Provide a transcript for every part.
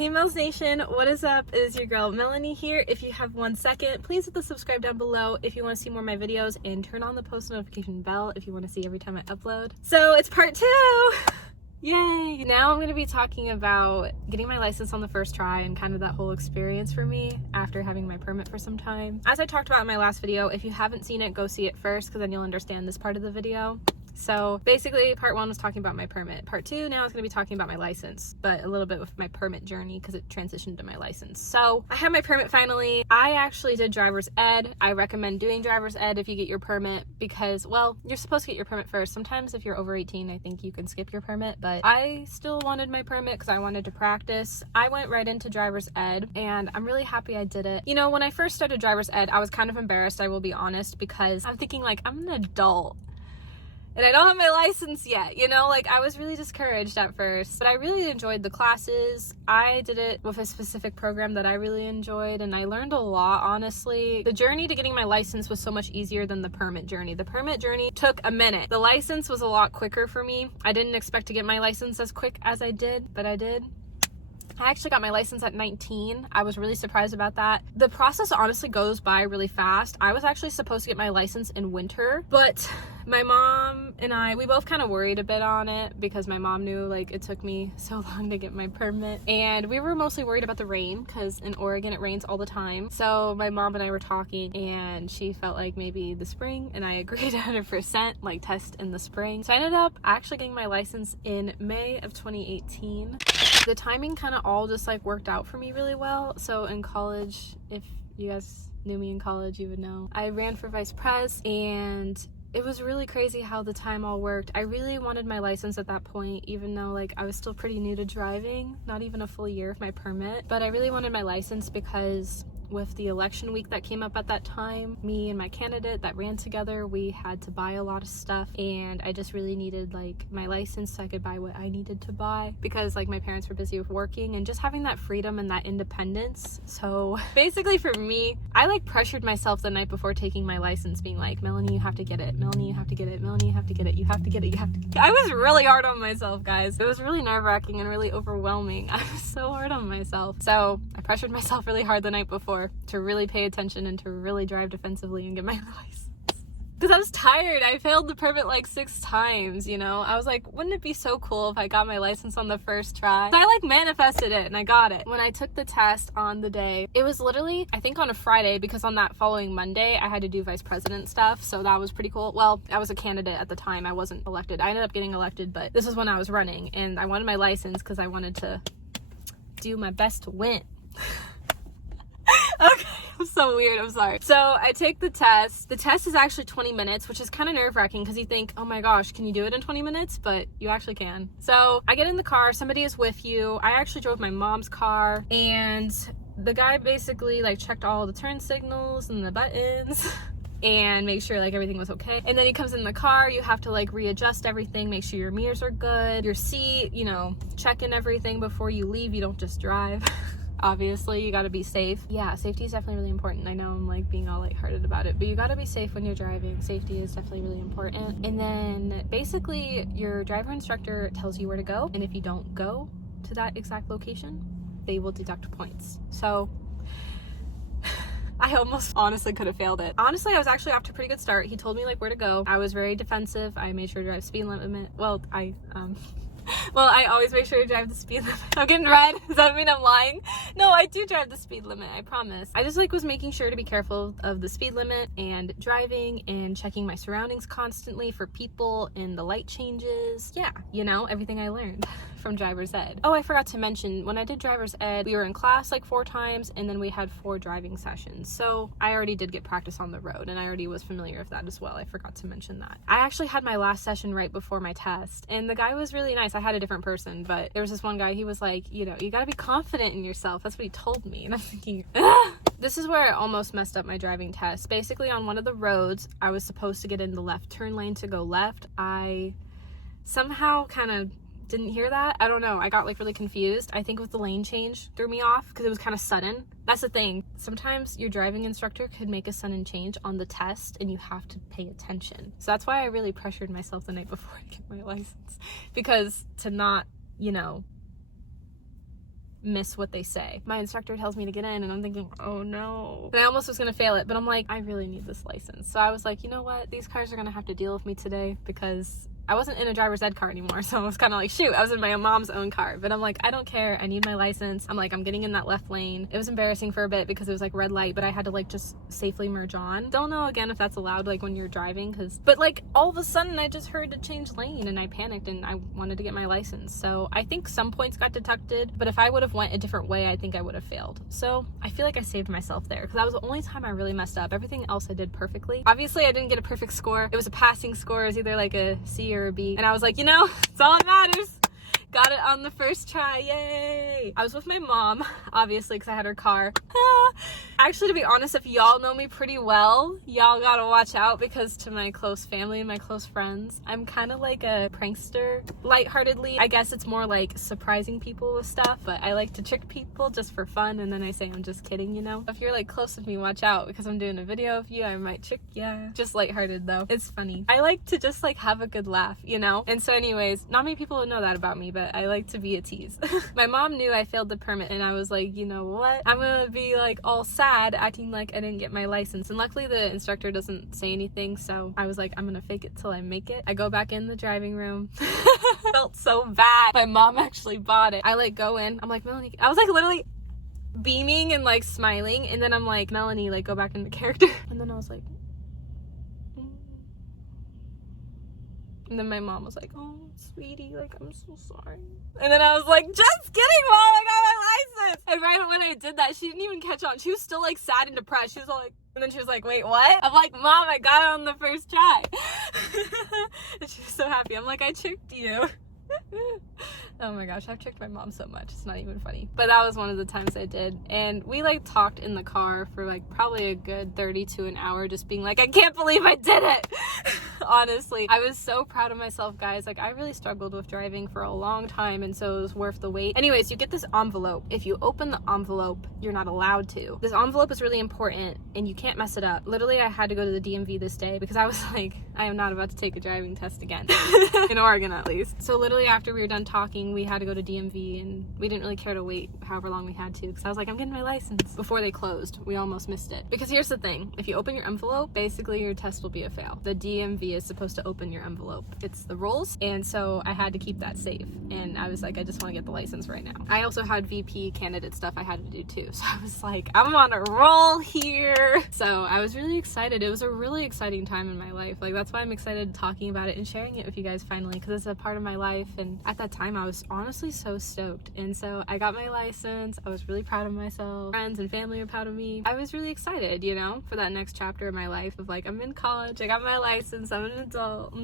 Hey Mels Nation, what is up? It is your girl Melanie here. If you have 1 second, please hit the subscribe down below if you want to see more of my videos, and turn on the post notification bell if you want to see every time I upload. So it's part 2! Yay! Now I'm going to be talking about getting my license on the first try and kind of that whole experience for me after having my permit for some time. As I talked about in my last video, if you haven't seen it, go see it first because then you'll understand this part of the video. So basically part 1 was talking about my permit. Part 2 now is going to be talking about my license, but a little bit with my permit journey because it transitioned to my license. So I have my permit finally. I actually did driver's ed. I recommend doing driver's ed if you get your permit because, well, you're supposed to get your permit first. Sometimes if you're over 18, I think you can skip your permit, but I still wanted my permit because I wanted to practice. I went right into driver's ed and I'm really happy I did it. You know, when I first started driver's ed, I was kind of embarrassed, I will be honest, because I'm thinking like, I'm an adult and I don't have my license yet, you know, like I was really discouraged at first, but I really enjoyed the classes. I did it with a specific program that I really enjoyed and I learned a lot, honestly. The journey to getting my license was so much easier than the permit journey. The permit journey took a minute. The license was a lot quicker for me. I didn't expect to get my license as quick as I did, but I did. I actually got my license at 19. I was really surprised about that. The process honestly goes by really fast. I was actually supposed to get my license in winter, but my mom and we both kind of worried a bit on it because my mom knew like it took me so long to get my permit. And we were mostly worried about the rain because in Oregon it rains all the time. So my mom and I were talking and she felt like maybe the spring, and I agreed 100%, like test in the spring. So I ended up actually getting my license in May of 2018. The timing kind of all just like worked out for me really well. So in college, if you guys knew me in college, you would know I ran for vice pres, and it was really crazy how the time all worked. I really wanted my license at that point, even though like I was still pretty new to driving, not even a full year of my permit, but I really wanted my license because with the election week that came up at that time, me and my candidate that ran together, we had to buy a lot of stuff, and I just really needed like my license so I could buy what I needed to buy because like my parents were busy with working and just having that freedom and that independence. So basically for me, I like pressured myself the night before taking my license, being like, Melanie, you have to get it. Melanie, you have to get it. Melanie, you have to get it. You have to get it. You have to get it. I was really hard on myself, guys. It was really nerve-wracking and really overwhelming. I was so hard on myself. So I pressured myself really hard the night before to really pay attention and to really drive defensively and get my license. Because I was tired. I failed the permit like 6 times, you know? I was like, wouldn't it be so cool if I got my license on the first try? So I like manifested it and I got it. When I took the test on the day, it was literally, I think on a Friday, because on that following Monday, I had to do vice president stuff. So that was pretty cool. Well, I was a candidate at the time. I wasn't elected. I ended up getting elected, but this is when I was running and I wanted my license because I wanted to do my best to win. Okay, I'm so weird, I'm sorry. So I take the test. The test is actually 20 minutes, which is kind of nerve-wracking because you think, oh my gosh, can you do it in 20 minutes? But you actually can. So I get in the car, somebody is with you. I actually drove my mom's car, and the guy basically like checked all the turn signals and the buttons and make sure like everything was okay. And then he comes in the car, you have to like readjust everything, make sure your mirrors are good, your seat, you know, checking everything before you leave. You don't just drive. Obviously, you gotta be safe. Yeah, safety is definitely really important. I know I'm like being all lighthearted about it, but you gotta be safe when you're driving. Safety is definitely really important. And then basically your driver instructor tells you where to go, and if you don't go to that exact location, they will deduct points. So I almost honestly could have failed it. Honestly, I was actually off to a pretty good start. He told me like where to go. I was very defensive. I made sure to drive speed limit. Well, I always make sure to drive the speed limit. I'm getting red. Does that mean I'm lying? No, I do drive the speed limit, I promise. I just like was making sure to be careful of the speed limit and driving and checking my surroundings constantly for people and the light changes. Yeah, you know, everything I learned from driver's ed. Oh, I forgot to mention, when I did driver's ed, we were in class like 4 times and then we had 4 driving sessions. So I already did get practice on the road and I already was familiar with that as well. I forgot to mention that. I actually had my last session right before my test and the guy was really nice. I had a different person, but there was this one guy, he was like, you know, you gotta be confident in yourself. That's what he told me. And I'm thinking, ugh. This is where I almost messed up my driving test. Basically on one of the roads, I was supposed to get in the left turn lane to go left. I somehow kind of didn't hear that. I don't know. I got like really confused. I think with the lane change threw me off because it was kind of sudden. That's the thing. Sometimes your driving instructor could make a sudden change on the test and you have to pay attention. So that's why I really pressured myself the night before to get my license, because to not, you know, miss what they say. My instructor tells me to get in and I'm thinking, oh no. And I almost was gonna fail it, but I'm like, I really need this license. So I was like, you know what? These cars are gonna have to deal with me today because I wasn't in a driver's ed car anymore, so I was kind of like, shoot, I was in my mom's own car. But I'm like, I don't care, I need my license. I'm like, I'm getting in that left lane. It was embarrassing for a bit because it was like red light, but I had to like just safely merge on. Don't know again if that's allowed like when you're driving, but like all of a sudden I just heard to change lane and I panicked and I wanted to get my license. So I think some points got deducted, but if I would have went a different way, I think I would have failed. So I feel like I saved myself there because that was the only time I really messed up. Everything else I did perfectly. Obviously I didn't get a perfect score. It was a passing score. It was either like a C or a B. And I was like, you know, it's all that matters. Got it on the first try, yay! I was with my mom, obviously, because I had her car. Actually, to be honest, if y'all know me pretty well, y'all gotta watch out because to my close family and my close friends, I'm kind of like a prankster, lightheartedly. I guess it's more like surprising people with stuff, but I like to trick people just for fun, and then I say I'm just kidding, you know? If you're like close with me, watch out because I'm doing a video of you, I might trick ya. Just lighthearted though, it's funny. I like to just like have a good laugh, you know? And so anyways, not many people know that about me, but I like to be a tease. My mom knew I failed the permit and I was like, you know what? I'm gonna be like all sad acting like I didn't get my license. And luckily the instructor doesn't say anything, so I was like, I'm gonna fake it till I make it. I go back in the driving room. Felt so bad. My mom actually bought it. I like go in. I'm like, Melanie, I was like literally beaming and like smiling, and then I'm like, Melanie, like go back into character. And then I was like, and then my mom was like, oh, sweetie, like, I'm so sorry. And then I was like, just kidding, Mom, I got my license. And right when I did that, she didn't even catch on. She was still, like, sad and depressed. She was all like, and then she was like, wait, what? I'm like, Mom, I got it on the first try. And she was so happy. I'm like, I tricked you. Oh my gosh, I've tricked my mom so much, it's not even funny. But that was one of the times I did, and we like talked in the car for like probably a good 30 to an hour, just being like, I can't believe I did it. Honestly, I was so proud of myself, guys. Like, I really struggled with driving for a long time, and so it was worth the wait. Anyways, you get this envelope. If you open the envelope, you're not allowed to. This envelope is really important and you can't mess it up. Literally, I had to go to the DMV this day because I was like, I am not about to take a driving test again. In Oregon, at least. So literally after we were done talking, we had to go to DMV, and we didn't really care to wait however long we had to because I was like, I'm getting my license. Before they closed, we almost missed it. Because here's the thing, if you open your envelope, basically your test will be a fail. The DMV is supposed to open your envelope. It's the rules, and so I had to keep that safe. And I was like, I just want to get the license right now. I also had VP candidate stuff I had to do too. So I was like, I'm on a roll here. So I was really excited. It was a really exciting time in my life. Like, that's why I'm excited talking about it and sharing it with you guys finally, because it's a part of my life. And at that time I was honestly so stoked. And so I got my license. I was really proud of myself. Friends and family were proud of me. I was really excited, you know, for that next chapter of my life of like, I'm in college, I got my license, I'm an adult.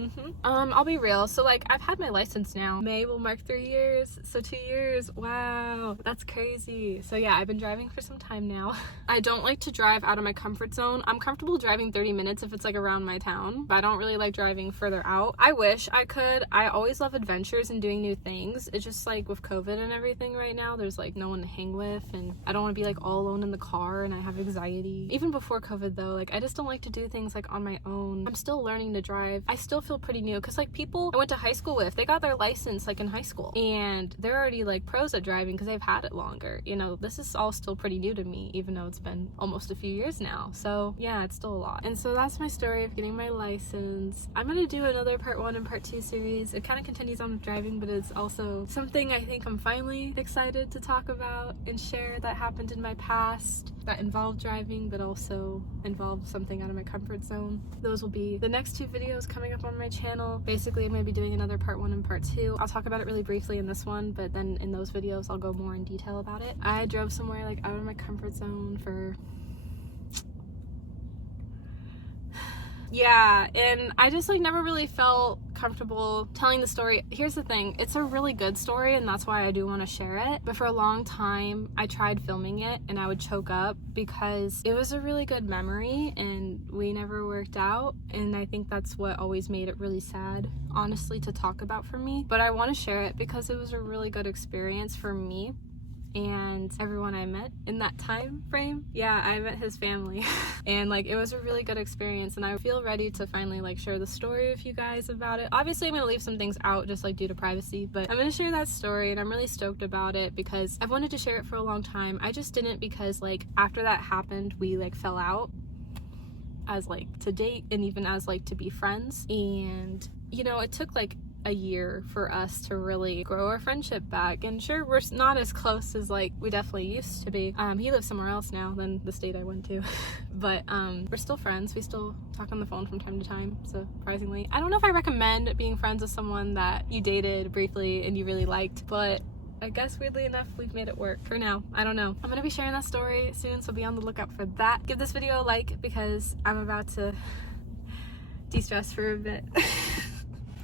I'll be real. So like, I've had my license now. May will mark 3 years. So 2 years. Wow, that's crazy. So yeah, I've been driving for some time now. I don't like to drive out of my comfort zone. I'm comfortable driving 30 minutes if it's like around my town, but I don't really like driving further out. I wish I could. I always love adventures and doing new things. It's just like with COVID and everything right now, there's like no one to hang with, and I don't want to be like all alone in the car, and I have anxiety. Even before COVID though, like I just don't like to do things like on my own. I'm still learning to drive. I still feel pretty new because like people I went to high school with, they got their license like in high school, and they're already like pros at driving because they've had it longer. You know, this is all still pretty new to me, even though it's been almost a few years now. So yeah, it's still a lot. And so that's my story of getting my license. I'm gonna do another part 1 and part 2 series. It kind of continues on with driving, but it's also something I think I'm finally excited to talk about and share that happened in my past that involved driving, but also involved something out of my comfort zone. Those will be the next 2 videos coming up on my channel. Basically, I'm gonna be doing another part 1 and part 2. I'll talk about it really briefly in this one, but then in those videos, I'll go more in detail about it. I drove somewhere like out of my comfort zone for yeah, and I just like never really felt comfortable telling the story. Here's the thing, it's a really good story, and that's why I do want to share it, but for a long time I tried filming it and I would choke up because it was a really good memory and we never worked out, and I think that's what always made it really sad, honestly, to talk about for me. But I want to share it because it was a really good experience for me, and everyone I met in that time frame. Yeah, I met his family and like it was a really good experience, and I feel ready to finally like share the story with you guys about it. Obviously I'm gonna leave some things out just like due to privacy, but I'm gonna share that story and I'm really stoked about it because I've wanted to share it for a long time. I just didn't because like after that happened we like fell out as like to date and even as like to be friends, and you know it took like a year for us to really grow our friendship back. And sure, we're not as close as like we definitely used to be. He lives somewhere else now than the state I went to but we're still friends. We still talk on the phone from time to time, surprisingly. I don't know if I recommend being friends with someone that you dated briefly and you really liked, but I guess weirdly enough we've made it work for now. I don't know. I'm gonna be sharing that story soon, so be on the lookout for that. Give this video a like because I'm about to de-stress for a bit.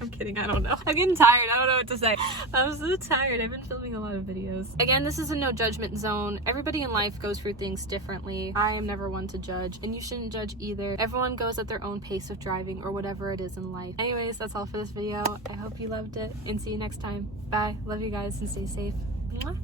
I'm kidding, I don't know. I'm getting tired, I don't know what to say. I'm so tired, I've been filming a lot of videos. Again, this is a no judgment zone. Everybody in life goes through things differently. I am never one to judge, and you shouldn't judge either. Everyone goes at their own pace of driving or whatever it is in life. Anyways, that's all for this video. I hope you loved it, and see you next time. Bye, love you guys, and stay safe. Mwah.